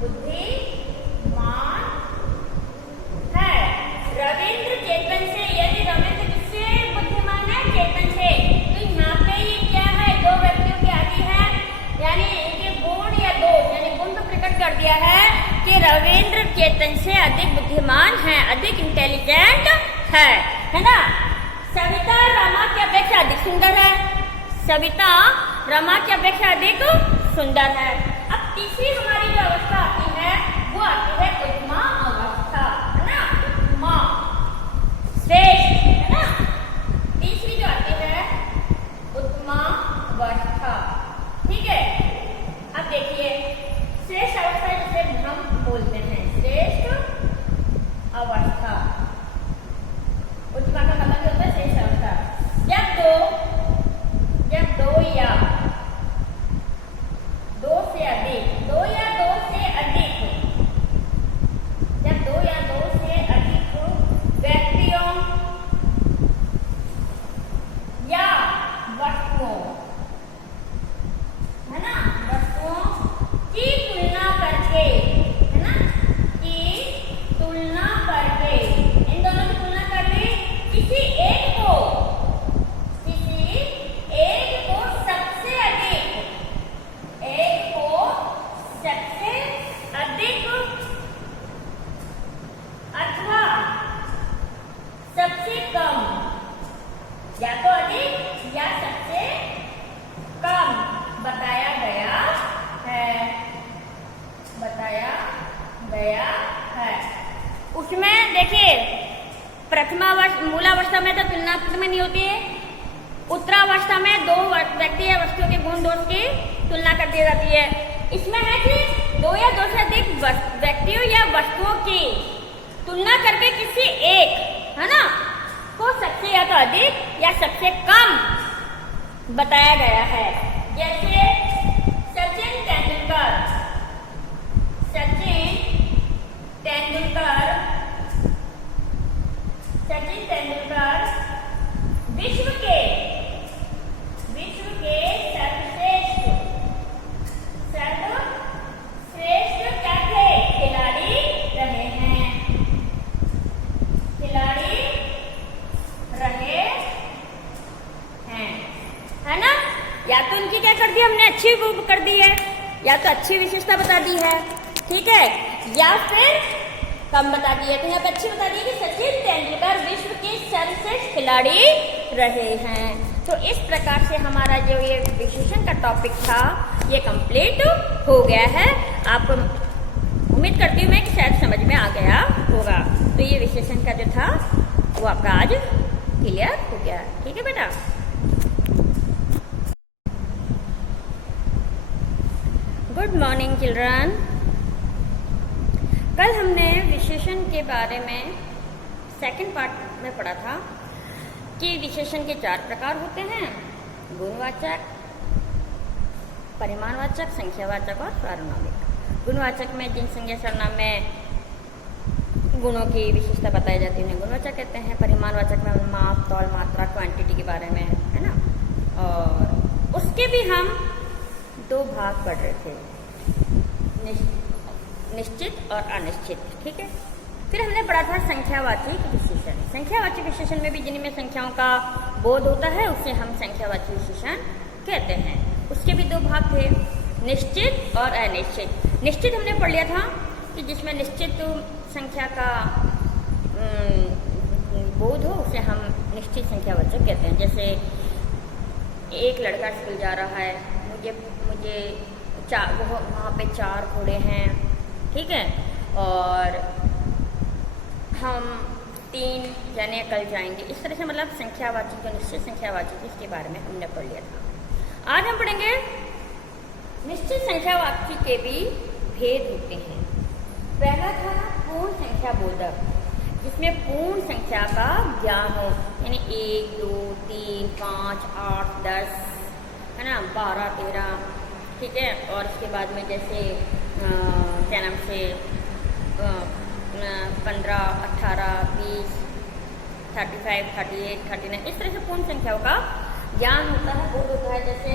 बुद्धिमान है। रविंद्र चेतन से, यदि रविंद्र किससे बुद्धिमान है? चेतन से। तो यहाँ पे ये क्या है? दो व्यक्तियों की आदि है, यानी इनके गुण या दोष, यानी गुण तो प्रकट कर दिया है कि रविंद्र चेतन से अधिक बुद्धिमान है, अधिक इंटेलिजेंट है ना। सविता रमा की अपेक्षा अधिक सुंदर है। सविता रमा की अपेक्षा अधिक सुंदर है। अब तीसरी हमारी जो अवस्था आती है वो आती है उत्तमा अवस्था, है ना। उत्तमा श्रेष्ठ, है ना। तीसरी जो आती है उत्तमा अवस्था, ठीक है। अब देखिए श्रेष्ठ अवस्था जिसे हम बोलते हैं श्रेष्ठ अवस्था। उत्तमा का मतलब होता है श्रेष्ठ अवस्था। जब दो या दो से अधिक, दो या दो से अधिक, जब दो या दो से अधिक व्यक्तियों या वस्तुओं, है ना, वस्तुओं की तुलना करके, है ना, की तुलना करके, इन दोनों की तुलना करके किसी एक को सबसे अधिक, एक को सबसे अधिक अथवा सबसे कम, या तो अधिक या सबसे कम बताया गया है। उसमें देखिए मूलावस्था में तो तुलनात्मक में नहीं होती है। उत्तरावस्था में दो व्यक्ति या वस्तुओं के गुण दोष की तुलना कर दी जाती है। इसमें है कि दो या दो से अधिक व्यक्तियों या वस्तुओं की तुलना करके किसी एक, है ना, को सबसे या तो अधिक या सबसे कम बताया गया है। जैसे सचिन तेंदुलकर विश्व के सर्वश्रेष्ठ क्या थे? खिलाड़ी रहे हैं, है ना। या तो उनकी क्या कर दी हमने? अच्छी कर दी है, या तो अच्छी विशेषता बता दी है, ठीक है, या फिर कम बता दी है। तो यहाँ पे अच्छी बता दी कि सचिन तेंदुलकर विश्व के सर्वश्रेष्ठ खिलाड़ी रहे हैं। तो इस प्रकार से हमारा जो ये विशेषण का टॉपिक था ये कंप्लीट हो गया है। आपको उम्मीद करती हूँ मैं कि शायद समझ में आ गया होगा। तो ये विशेषण का जो था वो आपका आज क्लियर हो गया, ठीक है बेटा। Good morning children. कल हमने विशेषण के बारे में सेकंड पार्ट में पढ़ा था कि विशेषण के 4 प्रकार होते हैं: गुणवाचक, परिमाणवाचक, संख्यावाचक और सार्वनामिक। गुणवाचक में जिन संज्ञा सर्वनाम में गुणों की विशेषता बताई जाती है उन्हें गुणवाचक कहते हैं। परिमाणवाचक में माप, तौल, मात्रा, क्वांटिटी के बारे में, है ना। और उसके भी हम 2 भाग पढ़ रहे थे, निश्चित और अनिश्चित, ठीक है। फिर हमने पढ़ा था संख्यावाची विशेषण। संख्यावाची विशेषण में भी जिनमें संख्याओं का बोध होता है उसे हम संख्यावाची विशेषण कहते हैं। उसके भी 2 भाग थे, निश्चित और अनिश्चित। निश्चित हमने पढ़ लिया था कि जिसमें निश्चित संख्या का बोध हो उसे हम निश्चित संख्यावाचक कहते हैं। जैसे एक लड़का स्कूल जा रहा है, मुझे वहाँ पे 4 घोड़े हैं, ठीक है, और हम 3 जने कल जाएंगे। इस तरह से मतलब संख्यावाची जो निश्चित संख्यावाची इसके बारे में हमने पढ़ लिया था। आज हम पढ़ेंगे निश्चित संख्यावाची के भी भेद होते हैं। पहला था पूर्ण संख्या बोधक, जिसमें पूर्ण संख्या का ज्ञान हो, यानी 1, 2, 3, 5, 8, 10, है ना, 12, 13, ठीक है। और उसके बाद में जैसे क्या नाम से 15, 18, 20, 35, 38, 39, इस तरह से पूर्ण संख्याओं का ज्ञान होता है, बोध होता है। जैसे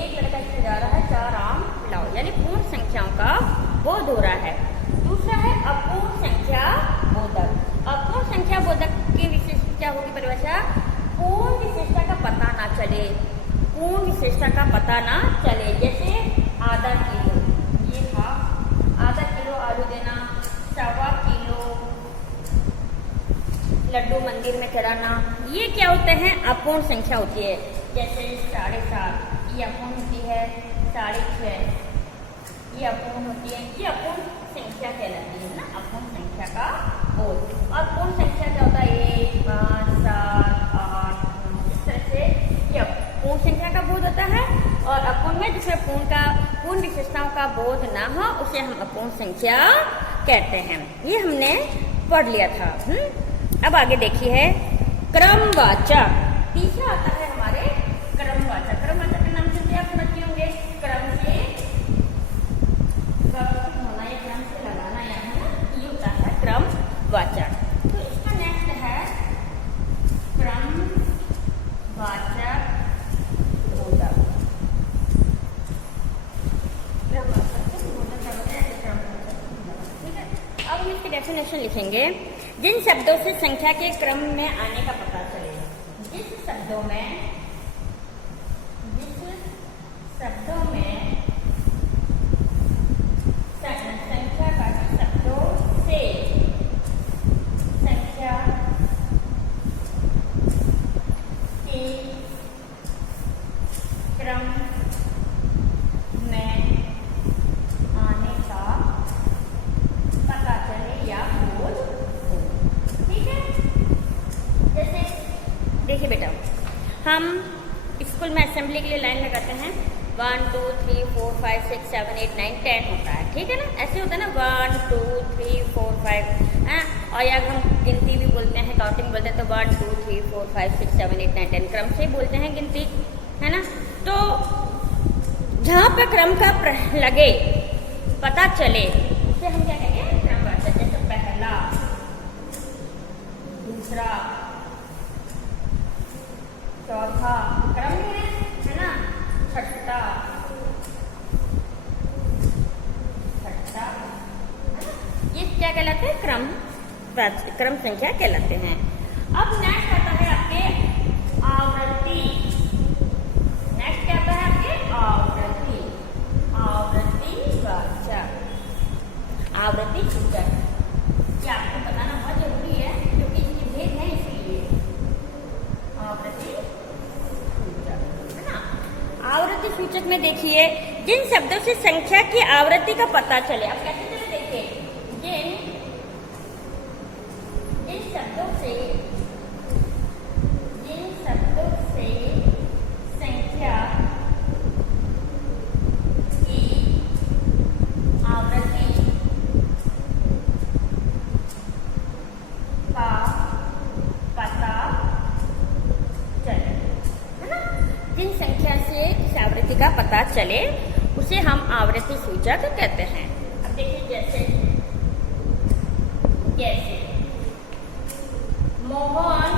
एक लड़का इसमें जा रहा है, 4 आम लाओ, यानी पूर्ण संख्याओं का बोध बोध हो रहा है। दूसरा है अपूर्ण संख्या बोधक। अपूर्ण संख्या बोधक की विशेषता क्या होगी परिभाषा? पूर्ण विशेषता का पता ना चले, पूर्ण विशेषता का पता ना चले। जैसे आधा किलो, ये था आधा किलो आलू देना, 1.25 किलो लड्डू मंदिर में चढ़ाना, ये क्या होते हैं? अपूर्ण संख्या होती है। जैसे 7.5 ये अपूर्ण होती है, 6.5 ये अपूर्ण होती है, ये अपूर्ण संख्या कहलाती है ना, अपूर्ण संख्या का बोध। और पूर्ण संख्या क्या होता है? 1, 5, 7, 8, 9, इस तरह से ये पूर्ण संख्या का बोध होता है। और अपूर्ण में जिसमें पूर्ण विशेषताओं का बोध ना हो उसे हम अपूर्ण संख्या कहते हैं। ये हमने पढ़ लिया था। अब आगे देखिए क्रमवाचक। तीसरा आता है हमारे क्रमवाचक। क्रमवाचक के नाम से आप समझते होंगे, क्रम से होना या क्रम से लगाना, यहाँ ये होता है क्रमवाचक। तो इसका नेक्स्ट है क्रमवाचक बोधक। ठीक है, अब हम इसकी डेफिनेशन लिखेंगे। जिन शब्दों से संख्या के क्रम में आने का पता चले, जिस शब्दों में संख्या का शब्दों से संख्या के क्रम में आने का पता चले या बोध हो। ठीक है, जैसे देखिए बेटा, हम स्कूल में असेंबली के लिए लाइन लगाते हैं, 1 2 3 4 5 6 7 8 9 10 होता है। ठीक है ना, ऐसे होता है ना, 1 2 3 4 5। और या हम गिनती भी बोलते हैं, काउंटिंग बोलते हैं, तो 1 2 3 4 5 6 7 8 9 10 क्रम से बोलते हैं गिनती, है ना। तो जहाँ पर क्रम का लगे, पता चले, उसे हम क्या कहेंगे? क्रमवाचक। जैसे पहला, दूसरा, चौथा क्रम है ना, छठा, ये क्या कहलाते हैं? क्रम संख्या कहलाते हैं। अब नेक्स्ट आता है आपके आवृत्ति। नेक्स्ट क्या आता है आपके? आवृत्ति। आवृत्तिवाचक, आवृत्ति सूचक। ये आपको बताना बहुत जरूरी है क्योंकि इसके भेद है, इसलिए आवृत्ति सूचक, है ना। आवृत्ति सूचक में देखिए, जिन शब्दों से संख्या की आवृत्ति का पता चले। अब कैसे चले? देखिए, जिन शब्दों से संख्या की आवृत्ति का पता चले, है ना। जिन संख्या से किस आवृत्ति का पता चले उसे हम आवृत्ति सूचक कहते हैं। अब देखिए, जैसे मोहन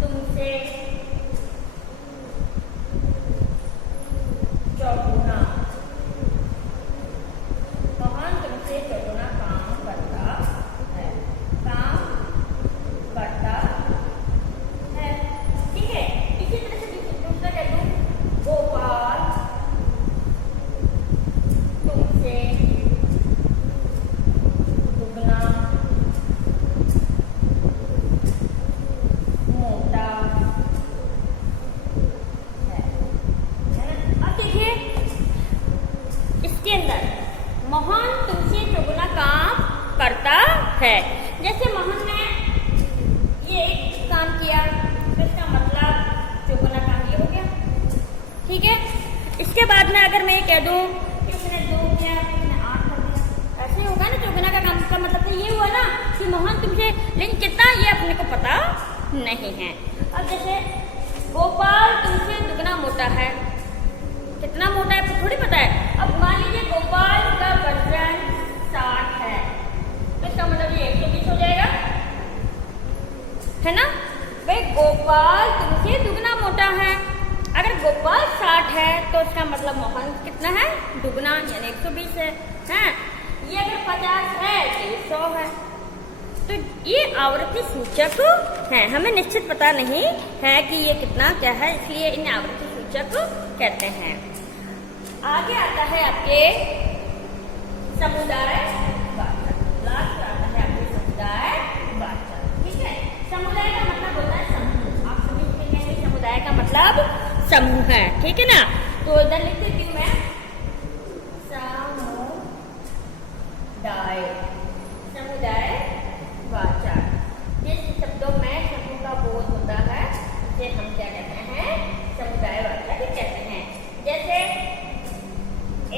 तुमसे चौगुना, मोहन तुमसे चौगुना काम करता है, काम करता है। ठीक है, इसी तरह से दूसरा कह दूं, गोपाल तुमसे दुगना मोटा है ना। अब देखिए, इसके अंदर मोहन तुमसे चौगुना काम करता है। जैसे मोहन ने ये एक काम किया, तो इसका मतलब चौगुना काम ये हो गया। ठीक है, इसके बाद में अगर मैं ये कह दूं कि उसने 2 किया, उसने 8 कर दिया, ऐसे होगा ना। चौगुना का काम का मतलब तो ये हुआ ना कि मोहन तुमसे, लेकिन कितना ये अपने को पता नहीं है। अब जैसे गोपाल तुमसे दुगना मोटा है, कितना मोटा है आपको थोड़ी पता है। अब मान लीजिए गोपाल का वजन 60 है, तो इसका मतलब ये 120 हो जाएगा, है ना भाई। गोपाल तुमसे दुगना मोटा है, अगर गोपाल 60 है तो इसका मतलब मोहन कितना है? दुगना गुना यानी 120 है। हैं, ये अगर 50 है तो ये 100 है। तो ये आवृत्ति सूचक है, हमें निश्चित पता नहीं है कि ये कितना क्या है, इसलिए इन्हें आवृत्ति सूचक कहते हैं। आगे आता है आपके समुदाय वाचक। लास्ट आता है आपके समुदाय वाचक। ठीक है, समुदाय का मतलब होता है समूह। आप सभी कहेंगे समुदाय का मतलब समूह है। ठीक है ना, तो इधर लिख देती हूँ मैं समुदाय। समुदाय वाचक, जिस शब्दों में समूह का बोध होता है उसे हम क्या कहते हैं, समुदाय वाचक कहते हैं। जैसे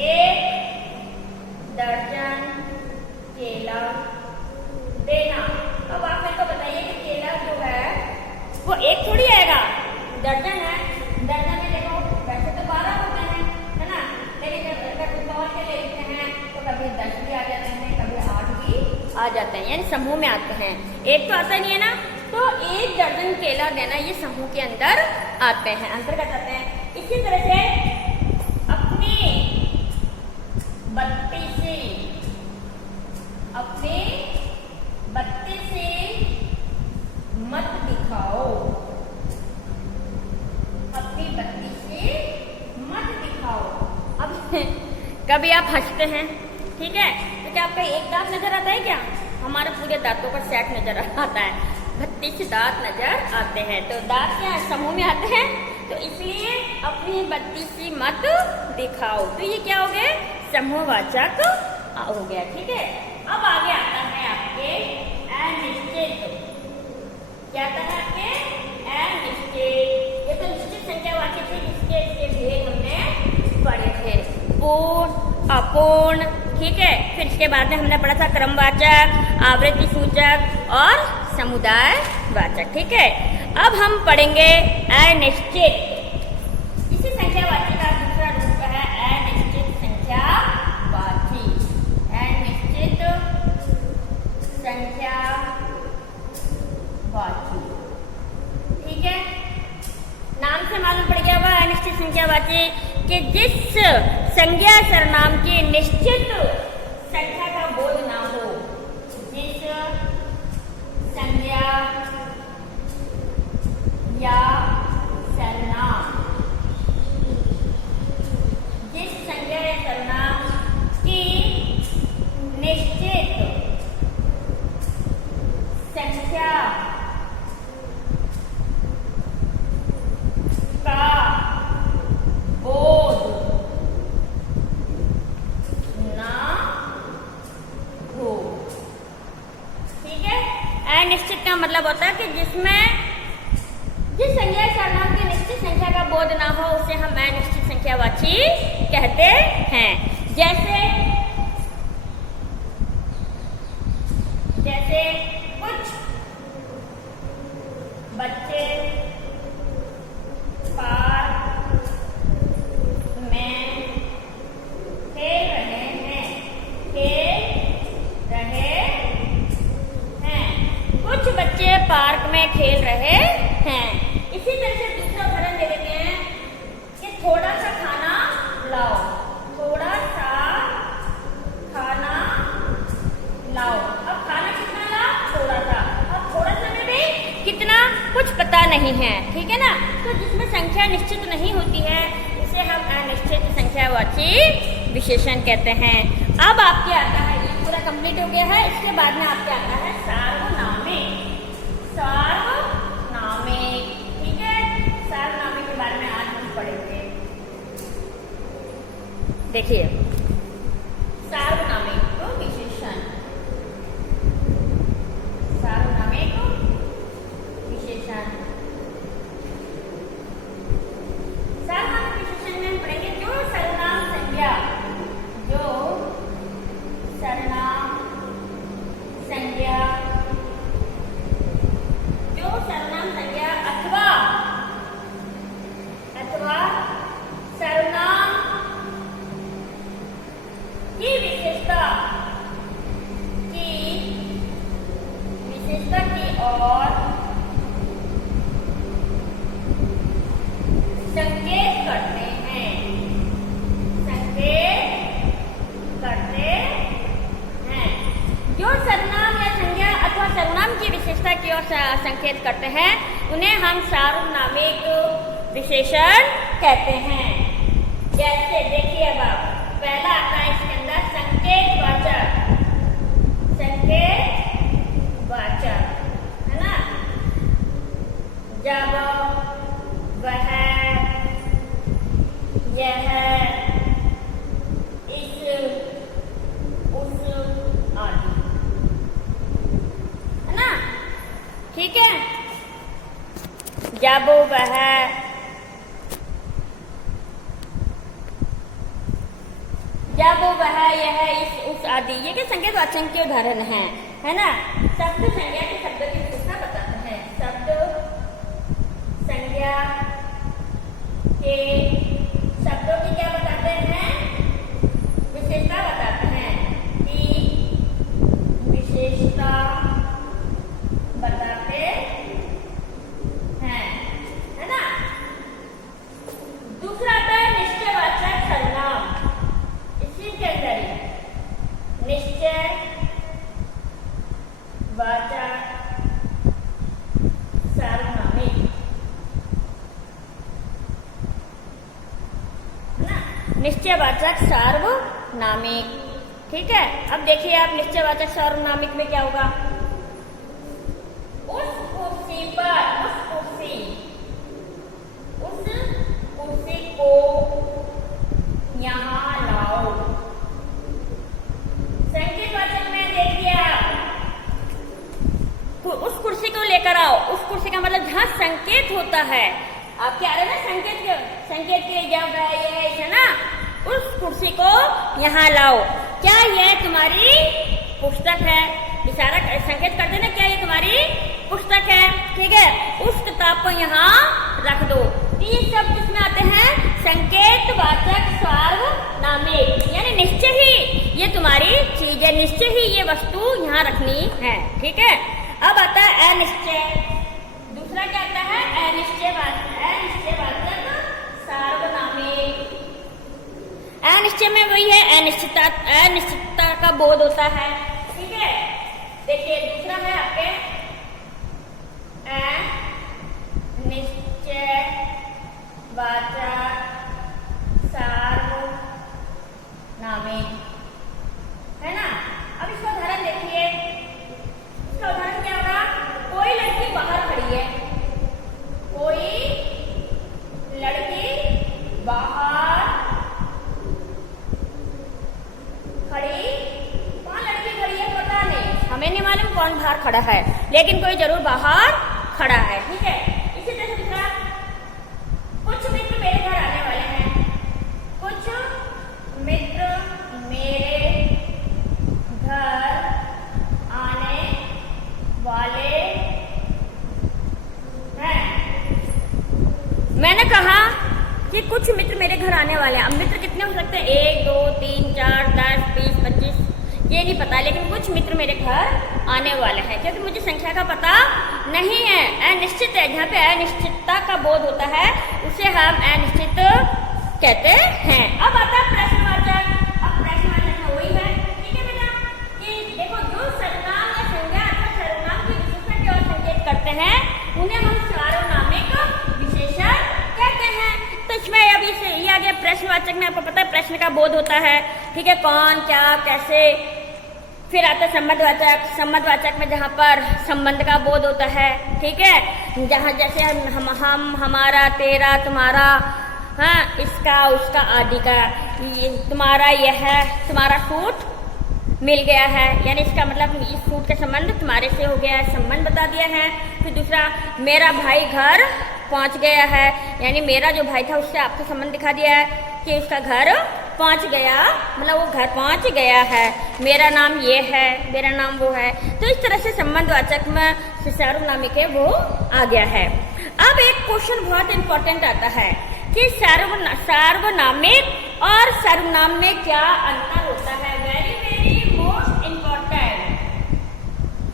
1 दर्जन केला देना। अब आप मेरे को बताइए कि केला जो है वो एक थोड़ी आएगा, दर्जन है। दर्जन में देखो वैसे तो 12 होते हैं, है ना, लेकिन जब तौल के लेते हैं तो कभी 10 भी आ जाते हैं, कभी 8 भी आ जाते हैं, यानी समूह में आते हैं। एक तो आता नहीं है ना, तो 1 दर्जन केला देना ये समूह के अंदर आते हैं, अंतर्गत आते हैं। इसी तरह से अपनी बत्ती से मत दिखाओ। अपनी बत्ती से मत दिखाओ। अब कभी आप हंसते हैं, ठीक है, तो क्या आपका एक दांत नजर आता है क्या? हमारे पूरे दांतों का सेट नजर आता है, 32 दांत नजर आते हैं। तो दांत क्या समूह में आते हैं, तो इसलिए अपनी बत्ती से मत दिखाओ। तो ये क्या हो गए, समूहवाचक हो गया। ठीक है, अब आगे आता है आपके अनिश्चित। क्या आता है आपके अनिश्चित? ये तो निश्चित संख्यावाची थे जिसके भेद हमने पढ़े थे, पूर्ण अपूर्ण। ठीक है, फिर इसके बाद में हमने पढ़ा था क्रमवाचक, आवृत्ति सूचक और समुदाय वाचक। ठीक है, अब हम पढ़ेंगे अनिश्चित। इसी संख्यावाची का दूसरा रूप है अनिश्चित संख्यावाची। अनिश्चित संख्यावाची, ठीक है, नाम से मालूम पड़ गया होगा अनिश्चित संख्यावाची कि जिस संज्ञा सर्वनाम की निश्चित संख्या का बोध ना हो। जिस संज्ञा या सर्वनाम, जिस संज्ञा या सर्वनाम की निश्चित संख्या का बोध ना हो। ठीक है, अनिश्चित का मतलब होता है कि जिसमें जिस संज्ञा सर्वनाम की निश्चित संख्या का बोध ना हो उसे हम अनिश्चित संख्यावाची कहते हैं। जैसे कुछ बच्चे पार्क में खेल रहे हैं। कुछ बच्चे पार्क में खेल रहे हैं। इसी तरह से दूसरा उदाहरण दे देते हैं कि थोड़ा सा खाना लाओ। थोड़ा सा खाना लाओ। अब खाना कितना लाओ? थोड़ा सा। अब थोड़ा सा में भी कितना, कुछ पता नहीं है। ठीक है ना, तो जिसमें संख्या निश्चित नहीं होती है उसे हम अनिश्चित संख्यावाची विशेषण कहते हैं। अब आपके आता है, ये पूरा कंप्लीट हो गया है, इसके बाद में आपके आता है सार्वनामिक। सार्वनामिक, ठीक है, सार्वनामिक के बारे में आज हम पढ़ेंगे। देखिए, सार्वनामिक विशेषण। सार्वनामिक विशेषण, सार्वनामिक विशेषण में हम पढ़ेंगे जो सर्वनाम संज्ञा, जो सर्वनाम संज्ञा, जो सर्वनाम संज्ञा अथवा सर्वनाम की विशेषता की और संकेत करते हैं। संकेत संकेत करते हैं उन्हें हम सार्वनामिक विशेषण कहते हैं। जैसे देखिए अब आप पहला आता है इसके अंदर संकेतवाचक, संकेतवाचक है ना। जब वह, यह, इस, उस आदि है ना। ठीक है, जब वह, जब वह, यह, इस, उस आदि ये क्या संकेतवाचक के उदाहरण हैं, है ना। शब्द संज्ञा के शब्द की विशेषता बताते हैं। शब्द संज्ञा के शब्दों की क्या बताते हैं, विशेषता बताते हैं कि विशेषता बताते हैं, है ना। दूसरा आता है निश्चयवाचक सर्वनाम। इसी के अंदर निश्चयवाचक सार्वनामिक है ना, निश्चयवाचक सार्वनामिक। ठीक है, अब देखिए आप निश्चयवाचक सार्वनामिक में क्या होगा। उस कुर्सी पर, उस कुर्सी को यहाँ लाओ। संकेतवाचक में देखिए आप उस कुर्सी को लेकर आओ। उस कुर्सी का मतलब जहां संकेत होता है, आप क्या रहे ना, संकेत के जब ये है ना, उस कुर्सी को यहाँ लाओ। क्या यह तुम्हारी पुस्तक है, इशारा संकेत करते ना, क्या ये तुम्हारी पुस्तक है। ठीक है, उस किताब को यहाँ रख दो। ये सब किसमें आते हैं, संकेतवाचक सार्वनामिक, यानी निश्चय ही ये तुम्हारी चीज है, निश्चय ही ये वस्तु यहाँ रखनी है। ठीक है, अब आता है अनिश्चय। दूसरा क्या आता है, अनिश्चयवाचक सार्वनामिक। अनिश्चय में वही है, अनिश्चितता का बोध होता है। ठीक है, देखिए दूसरा है आपके अनिश्चयवाचक सार्वनामिक, है ना। अब इसका उदाहरण देखिए। इसका उदाहरण क्या होगा, कोई लड़की बाहर खड़ी है, कोई लड़की बाहर खड़ी। कौन लड़की खड़ी है पता नहीं, हमें नहीं मालूम कौन बाहर खड़ा है, लेकिन कोई जरूर बाहर खड़ा है। ठीक है, इसी तरह दूसरा, कुछ मित्र मेरे घर आने वाले हैं। कुछ मित्र मेरे घर आने वाले हैं। मैंने कहा कि कुछ मित्र मेरे घर आने वाले हैं। अब मित्र कितने हो सकते हैं, 1 2 3 4 10 20 25, ये नहीं पता, लेकिन कुछ मित्र मेरे घर आने वाले हैं, क्योंकि मुझे संख्या का पता नहीं है। अनिश्चित है, जहाँ पे अनिश्चितता का बोध होता है उसे हम अनिश्चित कहते हैं। अब आता है प्रश्नवाचक। अब प्रश्नवाचक में वही है, ठीक है बेटा, कि देखो जो सर्वनाम या संज्ञा अथवा सर्वनाम की विशेषता की ओर संकेत करते हैं उन्हें हम सार्वनामिक विशेषण कहते हैं। तो इसमें अभी से ये आगे प्रश्नवाचक में आपको पता है प्रश्न का बोध होता है। ठीक है, कौन, क्या, कैसे। फिर आता है संबंधवाचक। संबंधवाचक में जहाँ पर संबंध का बोध होता है। ठीक है, जहाँ जैसे हम, हमारा, तेरा, तुम्हारा, हाँ, इसका, उसका आदि का। ये तुम्हारा, यह है, तुम्हारा सूट मिल गया है, यानी इसका मतलब इस सूट का संबंध तुम्हारे से हो गया है, संबंध बता दिया है। फिर दूसरा, मेरा भाई घर पहुंच गया है, यानी मेरा जो भाई था उससे आपको संबंध दिखा दिया है कि उसका घर पहुंच गया, मतलब वो घर पहुंच गया है। मेरा नाम ये है, मेरा नाम वो है। तो इस तरह से संबंधवाचक में सार्वनामिक है वो आ गया है। अब एक क्वेश्चन बहुत इंपॉर्टेंट आता है कि सार्वनामिक और सर्वनाम में क्या अंतर होता है। Very very most important.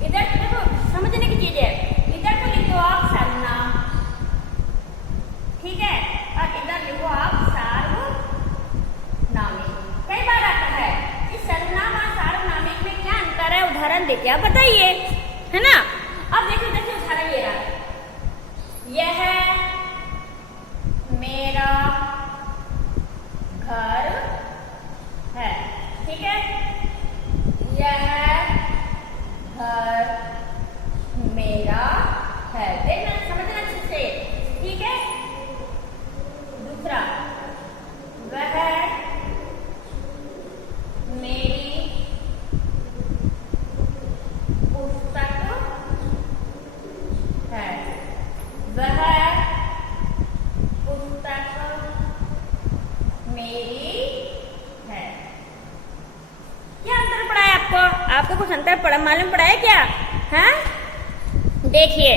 इधर देखो, समझने की चीज है। इधर तो लिखो आप सर्वनाम, ठीक है, और इधर लिखो आप सार्वनामिक। कई बार आता है कि सर्वनाम और सार्वनामिक में क्या अंतर है, उदाहरण देके आप बताइए, है ना। अब देखिए, जैसे यह मेरा घर है। ठीक है, यह घर मेरा है। देखना, समझना अच्छे से। ठीक है, दूसरा, वह मेरी पुस्तक है। वह पुस्तक मेरी है। क्या अंतर पड़ा है आपको? आपको कुछ अंतर पड़ा, मालूम पड़ा है क्या? हाँ, देखिए,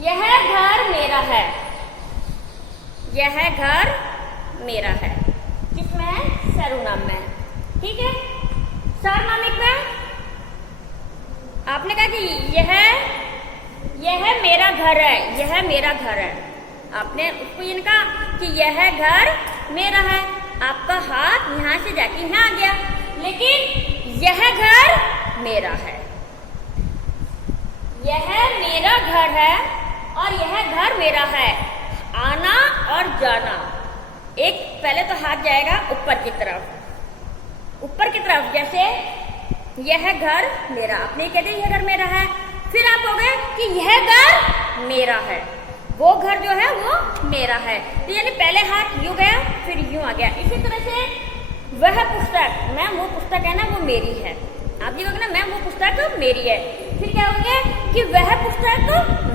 यह घर मेरा है। यह घर मेरा है। किसमें है? सर्वनाम में। ठीक है, सार्वनामिक में आपने कहा कि यह मेरा घर है। यह मेरा घर है। आपने उसको ये कहा कि यह घर मेरा है। आपका हाथ यहां से जाके यहां आ गया, लेकिन यह घर मेरा है। यह मेरा घर है और यह घर मेरा है। आना और जाना, एक पहले तो हाथ जाएगा ऊपर की तरफ, ऊपर की तरफ, जैसे यह घर मेरा, आपने कह दिया यह घर मेरा है। फिर आप हो गए कि यह घर मेरा है, वो घर जो है वो मेरा है। तो यानी पहले हाथ यूं गया, फिर यूं आ गया। इसी तरह से वह पुस्तक, मैं वो पुस्तक है ना, वो मेरी है। आप जी कहोगे ना, मैं वो पुस्तक मेरी है। फिर क्या होंगे कि वह पुस्तक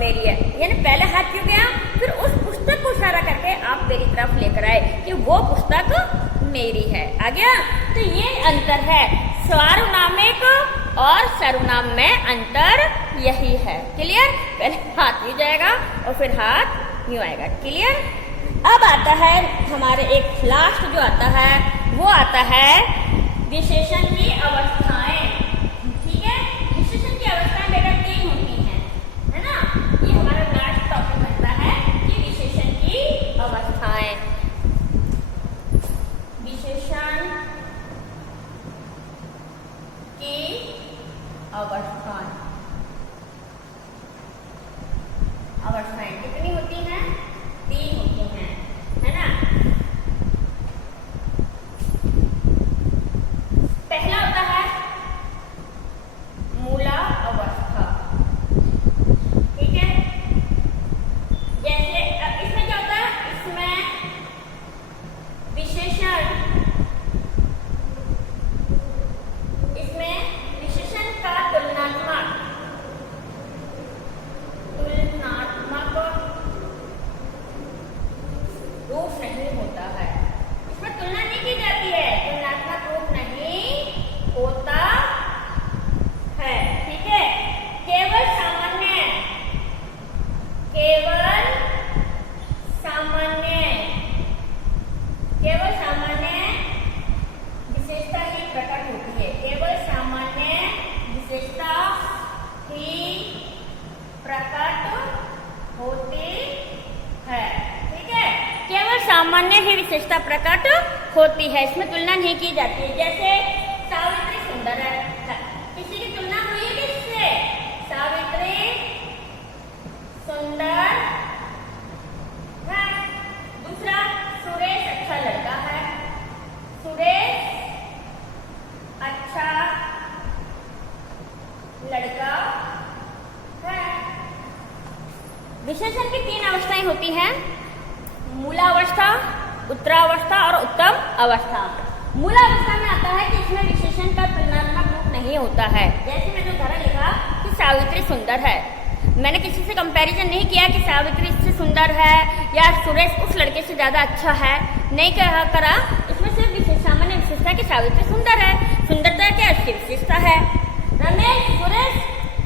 मेरी है, यानी पहले हाथ क्यों गया, फिर उस पुस्तक को इशारा करके आप मेरी तरफ लेकर आए कि वो पुस्तक मेरी है। आ गया? तो ये अंतर है, सार्वनामिक और सर्वनाम में अंतर यही है। क्लियर? पहले हाथ यूं जाएगा और फिर हाथ यूं आएगा। क्लियर? अब आता है हमारे एक लास्ट जो आता है, वो आता है विशेषण की अवस्थाएं। ठीक है, विशेषण की अवस्थाएं बेटा 3 होती हैं, है ना? ये हमारा लास्ट टॉपिक बनता है कि विशेषण की अवस्थाएं। विशेषण की अवस्थाएं, अवस्थाएं कितनी होती हैं? 3 होती हैं, है ना? पहला होता है मूला अवस्था। ठीक है, जैसे अब इसमें क्या होता है, इसमें विशेषण, का तुलनात्मक रूप नहीं होता है। इसमें तुलना नहीं की जाती है, तुलनात्मक रूप नहीं होता है। ठीक है, केवल सामान्य विशेषता ही प्रकट होती है। केवल सामान्य विशेषता ही प्रकट होती है। ठीक है, केवल सामान्य ही विशेषता प्रकट होती है, इसमें तुलना नहीं की जाती है। जैसे सावित्री सुंदर है, किसी की तुलना हुई है किससे? सावित्री सुंदर है। दूसरा, सुरेश अच्छा लड़का है। सुरेश अच्छा लड़का है। विशेषण की 3 अवस्थाएं होती हैं, मूलावस्था, उत्तरावस्था और उत्तम अवस्था। मूलावस्था में आता है कि इसमें विशेषण का तुलनात्मक रूप नहीं होता है। जैसे मैंने उदाहरण लिखा कि सावित्री सुंदर है, मैंने किसी से कंपैरिजन नहीं किया कि सावित्री इससे सुंदर है या सुरेश उस लड़के से ज्यादा अच्छा है, नहीं करा। इसमें सिर्फ सामान्य विशेषता कि सावित्री सुंदर है, सुंदरता क्या उसकी विशेषता है। रमेश, सुरेश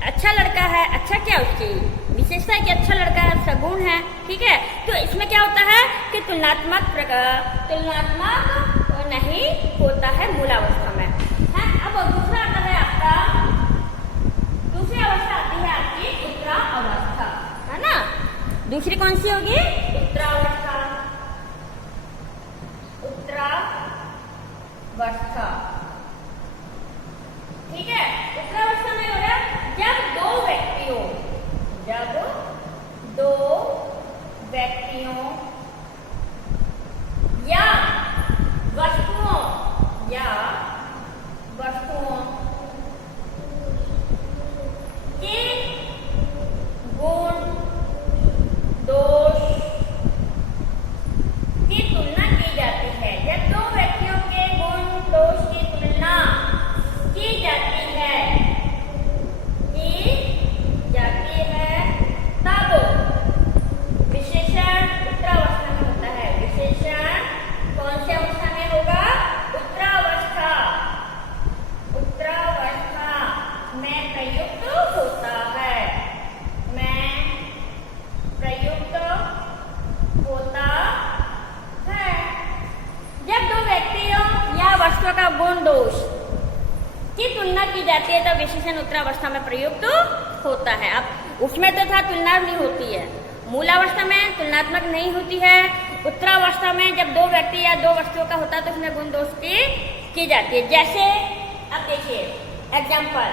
अच्छा लड़का है, अच्छा क्या उसकी विशेषता है कि अच्छा लड़का है, सगुण है। ठीक है, तो इसमें क्या होता है कि तुलनात्मक नहीं होता है मूलावस्था में। है, अब दूसरा आता है आपका, दूसरी अवस्था आती है आपकी उत्तरावस्था, है ना? दूसरी कौन सी होगी? उत्तरावस्था। उत्तरावस्था, ठीक है। उत्तरावस्था में हो गया जब व्यक्तियों या वस्तुओं के गुण दोष की तुलना की जाती है। जब दो व्यक्तियों के गुण दोष की तुलना की जाती है तब विशेषण उत्तरावस्था में होता है। विशेषण कौन सी अवस्था में होगा? उत्तरावस्था में प्रयुक्त होता है। जब दो व्यक्तियों या वस्तुओं का गुण दोष की तुलना की जाती है तब विशेषण उत्तरावस्था में प्रयुक्त होता है। अब उसमें तो था तुलना नहीं होती है, मूलावस्था में तुलनात्मक नहीं होती है। उत्तरावस्था में जब दो व्यक्ति या दो वस्तुओं का होता है तो उसमें गुण दोष की जाती है। जैसे अब देखिए एग्जाम्पल,